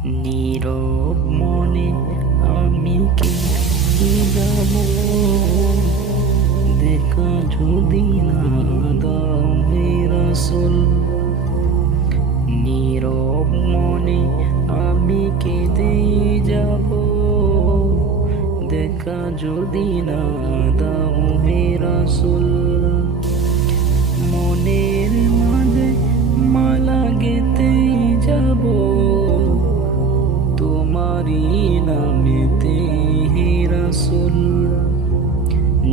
নীরব মনে আমি কি যাব, দেখা যদি না দাও হে রাসূল। নীরব মনে আমি কেঁদে যাব, দেখা যদি না দাও হে রাসূল। মনের মাঝে মালা গেঁথে যাব, তোমারই নামেতে হে রাসূল।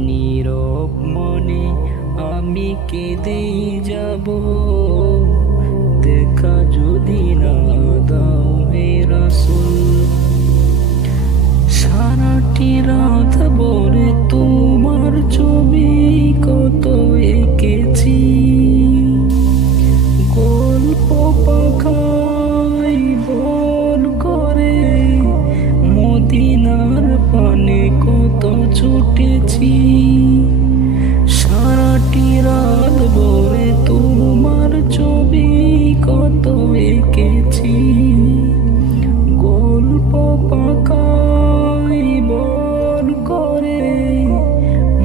নীরব মনে আমি কেঁদে যাব, দেখা যদি না দাও হে রাসূল। সারাটি রাত ভরে তোমার ছবি কত এঁকেছি, গল্প পাখায় বল করে মদিনার পানে কত ছুটেছি। সারাটি রাত ভরে তোমার ছবি কত এঁকেছি, গল্প পাখায় বল করে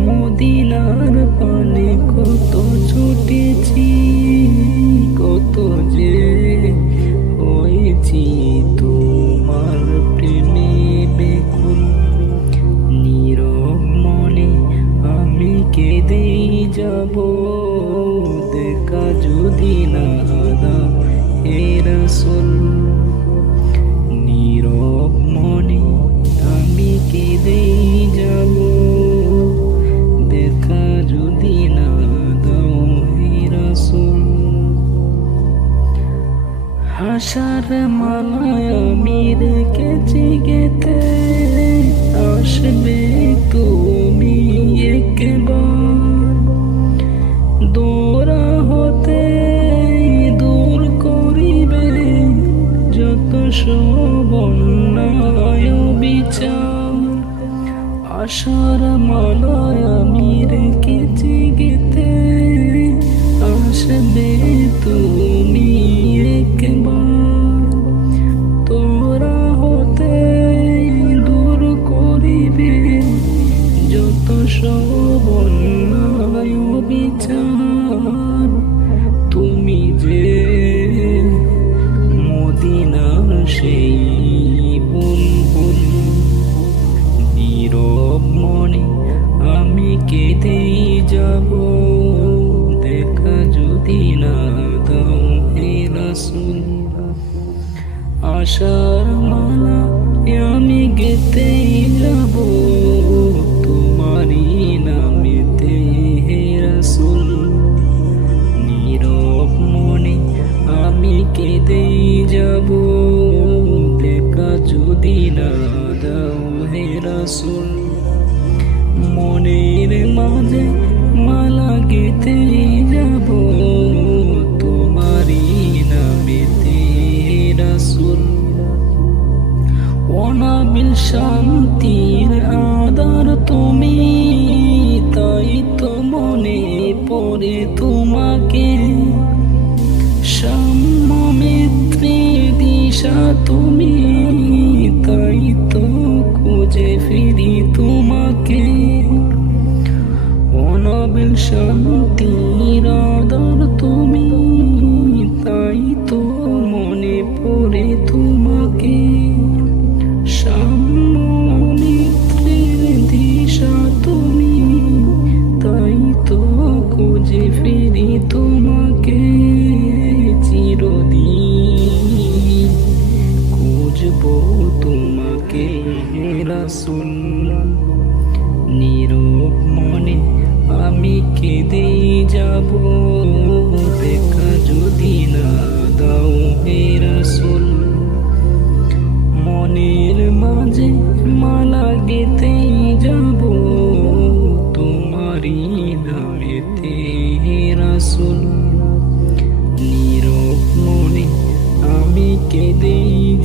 মদিনার পানে কত ছুটেছি। কত যে হয়েছি তোমার প্রেমে বেকুল, নীরব মনে আমি কেঁদে যাব, দেখা যদি না দাও হে রাসূল। নীরব মনে আমি কেঁদে যাব, দেখা যদি না দাও হে রাসূল। আশার মালায় আমি রেখেছি গেঁথে, আসবে তুমি একবার। দোরা হতে দূর করিবে যত সব অন্যায় বিচার। আশার মালায় আমি রেখেছি গেঁথে, আসবে তুমি একবার। তোরা হতে দূর করিবে যত সব অন্যায় বিচার। তুমি যে মদিনার সেই বুলবুল, নীরব মনে আমি কেঁদে যাব, দেখা যদি না দাও হে রাসূল। আশার মালা আমি গেঁথে যাব, তোমারই নামেতে হে রাসূল। নীরব মনে আমি কেঁদে যাব, দেখা যদি না দাও হে রাসূল। মনের মাঝে মালা গেঁথে যাব, তোমারই নামেতে হে রাসূল। অনাবিল শান্তির আধার তুমি, তাই তো মনে পড়ে তোমাকে। সাম্য মিত্রের দিশা তুমি, তাই তো খুঁজে ফিরি তোমাকে। অনাবিল শান্তির আধার তুমি, তাই তো মনে পড়ে তোমাকে। সাম্য মিত্রের দিশা তুমি, তাই তো খুঁজে ফিরি তোমাকে। চিরদিন খুঁজবো তোমাকে হে রাসূল। নীরব মনে আমি কেঁদে যাব, দেখা যদি না দাও হে রাসূল। মনের মাঝে মালা গেঁথে যাব, তোমারই নামেতে হে রাসূল। নীরব মনে আমি কেঁদে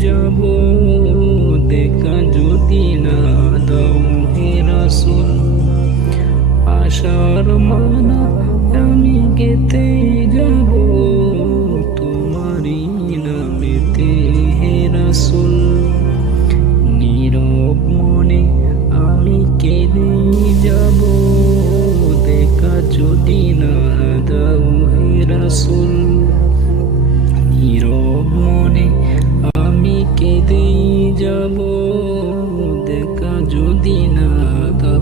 যাব, দেখা যদি না দাও হে রাসূল। আশার মালা আমি গেঁথে যাব, তোমারই নামেতে হে রাসূল। যদি না দাও হে রাসূল। নীরব মনে আমি কেঁদেই যাব, দেখা যদি না দাও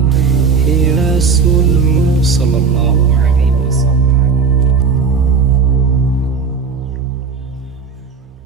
হে রাসূল। সাল্লাল্লাহু আলাইহি